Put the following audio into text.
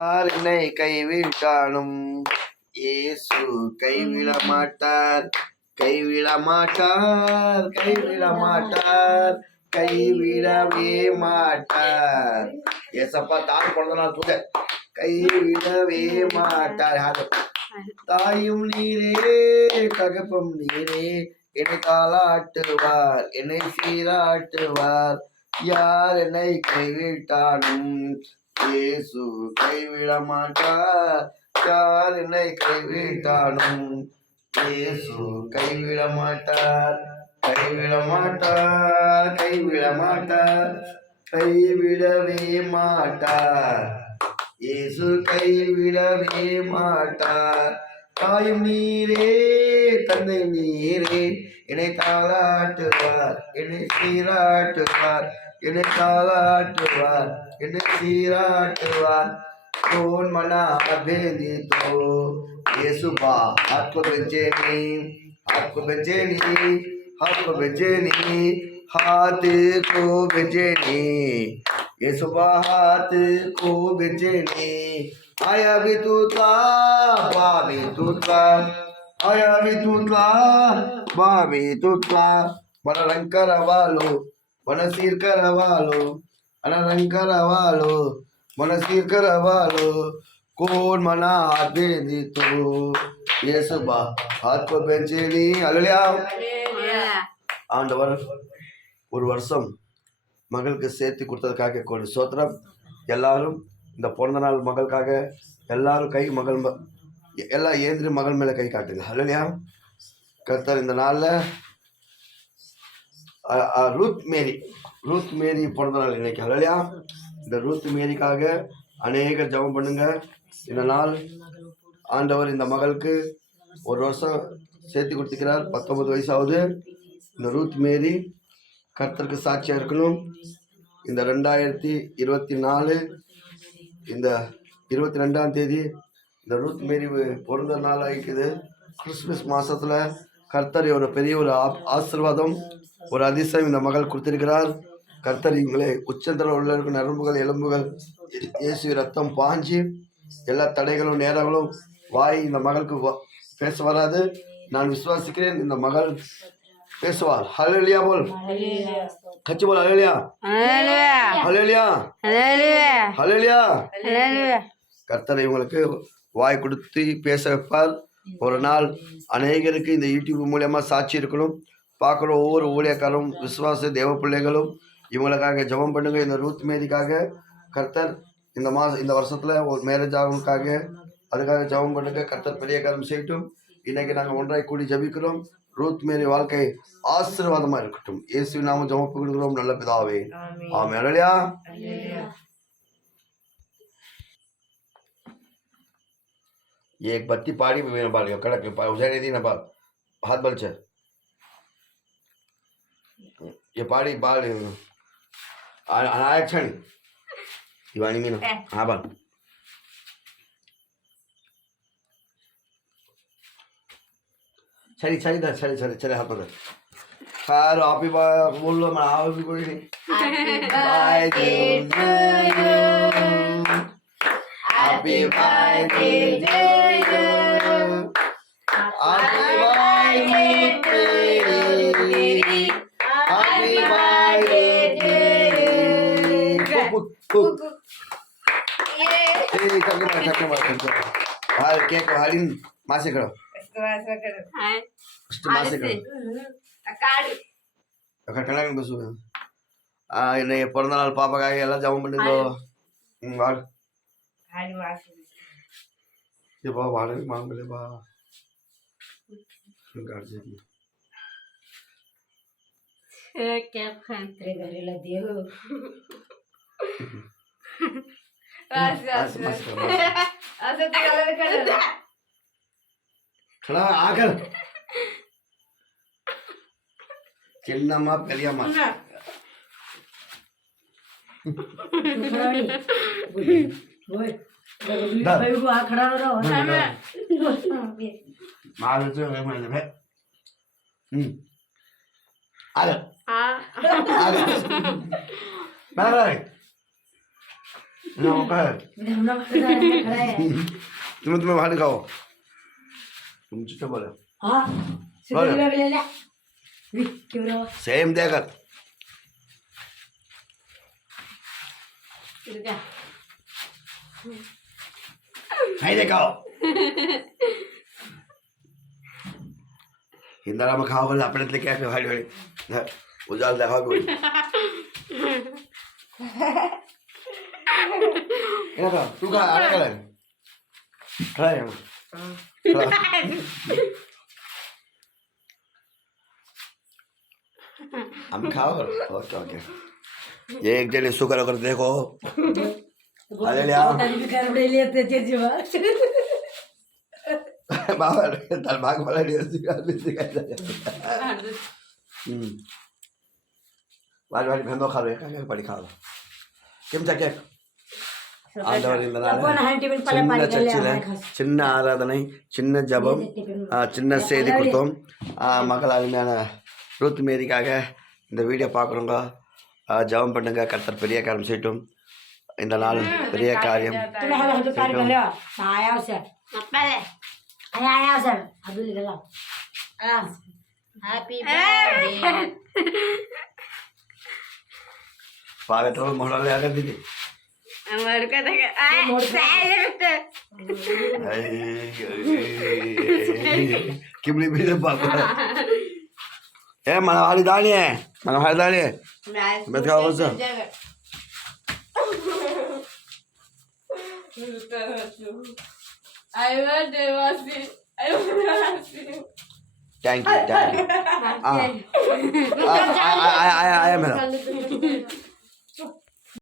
யார் என்னை கைவிட்டாலும் இயேசு கைவிட மாட்டார், கைவிட மாட்டார், கைவிட மாட்டார், கைவிடவே மாட்டார். ஏசப்பா தாய் பிறந்த நாள் பூஜை. கைவிடவே மாட்டார். தாயும் நீரே தகப்பம் நீரே, என்னை தாளாட்டுவார், என்னை சீராட்டுவார். யார் என்னை கைவிட்டாலும் இயேசு கைவிட மாட்டார். யார் என்னை கைவிட்டாலும் இயேசு கைவிட மாட்டார், கைவிட மாட்டார், கைவிட மாட்டார், கைவிடவே மாட்டார். இயேசு கைவிடவே மாட்டார். தாயும் நீரே தந்தை நீரே, என்னை தாளாட்டுவார், என்னை சீராட்டுவார், என்னை தாளாட்டுவார், என்னை சீராட்டுவார். कौन मना भेदी तो येसुबा हाथ को बेचैनी, हाथ को बेचैनी, हाथ को बेचैनी, हाथ को बेचैनी, येसुबा हाथ को बेचैनी. आया भी तूता बाबी तूता, आया भी तूता बाबी तूता. మన రంకర వాళ్ళు మన సీర్కర వాళ్ళు మన రంకర వాళ్ళు మన సీర్కర వాళ్ళు. कौन मना दे दी तो येसुबा हाथ को बेचैनी. அல்லேலூயா. ஆண்டவர் ஒரு வருஷம் மகளுக்கு சேர்த்து கொடுத்ததுக்காக கோடி சோத்திரம். எல்லாரும் இந்த பிறந்த நாள் மகளுக்காக எல்லாரும் கை மகள் எல்லா ஏந்திரி மகள் மேலே கை காட்டுங்க. அல்லேலூயா. கர்த்தர் இந்த நாளில் ரூத் மேரி பிறந்த நாள் இன்னைக்கு. அல்லேலூயா. இந்த ரூத் மேரிக்காக அநேகர் ஜெபம் பண்ணுங்க. இந்த நாள் ஆண்டவர் இந்த மகளுக்கு ஒரு வருஷம் சேர்த்து கொடுத்துக்கிறார். 19 வயசாவது இந்த ரூத் மேரி கர்த்தருக்கு சாட்சியாக இருக்கணும். இந்த 2024 இந்த 22ஆம் தேதி இந்த ரூத் மேரி பிறந்த நாள் ஆகிக்குது. கிறிஸ்துமஸ் மாதத்தில் கர்த்தர் ஒரு பெரிய ஒரு ஆசீர்வாதம் ஒரு அதிசயம் இந்த மகள் கொடுத்திருக்கிறார். கர்த்தர் இவங்களே உச்சந்தர உள்ள இருக்கும் நரம்புகள் எலும்புகள் இயேசு ரத்தம் பாஞ்சி எல்லா தடைகளும் நேரங்களும் வாய் இந்த மகளுக்கு பேச வராது. நான் விசுவாசிக்கிறேன் இந்த மகள் பேசுவாள். ஹல்லேலூயா போல் கட்சி போல். ஹல்லேலூயா, ஹல்லேலூயா, ஹல்லேலூயா. கர்த்தர் இவங்களுக்கு வாய் கொடுத்து பேச வைப்பார். ஒரு நாள் அநேகருக்கு இந்த யூடியூப் மூலியமாக சாட்சி இருக்கணும். பார்க்குற ஒவ்வொரு ஊழியக்காரும் விசுவாச தேவ பிள்ளைகளும் இவங்களுக்காக ஜெபம் பண்ணுங்க. இந்த ரூத் மேரிக்காக கர்த்தர் இந்த வருஷத்தில் ஒரு மேரேஜ் ஆகணுக்காக அதுக்காக ஜெபம் பண்ணுங்க. கர்த்தர் பெரிய காரியம் செய்யட்டும். இன்னைக்கு நாங்கள் ஒன்றாய் கூடி ஜெபிக்கிறோம். ரூத் மேரி வாழ்க்கை ஆசீர்வாதமாக இருக்கட்டும். இயேசு நாம ஜெபம் கொடுக்கிறோம் நல்ல பிதாவே, ஆமென். அல்லேலூயா. ये एक बत्ती पाड़ी में मेरा बाल कड़क उजाने दी ना बाल हाथ बल चल. ये पाड़ी बाल अनायक क्षण दिवानी में ना. हाँ बाल चली चली दर चली चले चले हाथ पकड़. हाँ आप ही बोल लो मैं आओ भी कोई नहीं. Happy birthday to you. Happy birthday to you. Happy birthday to you. ये चक्कर हाल केक हालिन मासे करो. मासे करो. अकाड़ी. अकाड़ी बसु. इन्हें पिறந்த நாள் பாப்பாக்காக எல்லாம் ஜெபம் பண்ணுங்க. வாங்க. ये बा वाले मांग ले बा गाड़ दे क्या खाते घरे ला दियो ऐसे तो कलर खड़ा आकर चिन्ना मां पहलिया मां ओए भाई को आ खड़ा रहो मार तो मैं मार ले आ आ मार ना काय तुम्ही भाडी खाओ तुमची टेबल आहे हाँ बोलो। सिद्धू ले ले वी क्यों रो सेम द्या कर इधर क्या नाही दे खाओ हिंदाला मग खाओ बोल आपल्यातले काय भाडी भाडी उजाल दाखवा कोणी तू काय आला काय काय आम्ही खाओ ओके ओके एक जण सुकर वगैरे देखो आलेल्या तारी कर बडे लेते ते जीवा बाबा तर भाग मला वाट वाट भेंदो खा रे काय पडी खाओ केमचा केक अपन हंटी बिन पले पानी कर ले చిన్న ఆరాధన చిన్న జపం சின்ன செய்தி கொடுத்தோம் மக்கள் அருமையான ரூத் மேரிக்காக இந்த வீடியோ பார்க்குறவங்க ஜெபம் பண்ணுங்க கர்த்தர் பெரிய காரியம் செய்யட்டும் இந்த நாள் பெரிய காரியம் तुला हला तो कार्य कर ले आया से पहले आया सर अब्दुल गला हैप्पी बर्थडे पागल मोहल्ले आकर दीदी हमारे का किमली भी बाबा ए मला वाली दाणी आहे मला वाली दाणी आहे मैं क्या बोल सकता I want to watch it. I want to watch it. Thank you I am